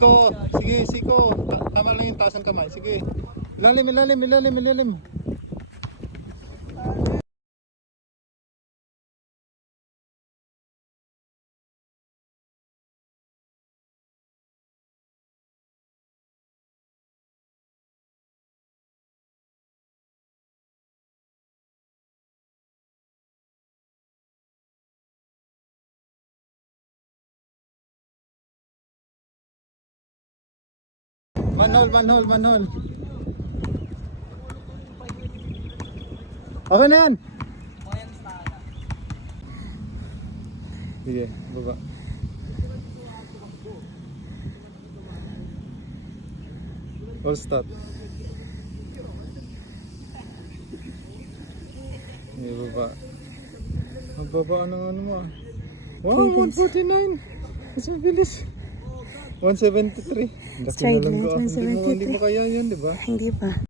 Sikot. Sige, sikot. Tama lang yung taas ng kamay. Sige. Ilalim, ilalim, ilalim, ilalim. Manhole, manhole, manhole. Okay na yan. Sige, baba. All stop. Sige, baba. Ang baba, ano mo ah. Wow, 149. Mas mabilis. 173. Stride lang, Hindi mo 173. kaya yan, di ba? Hindi pa.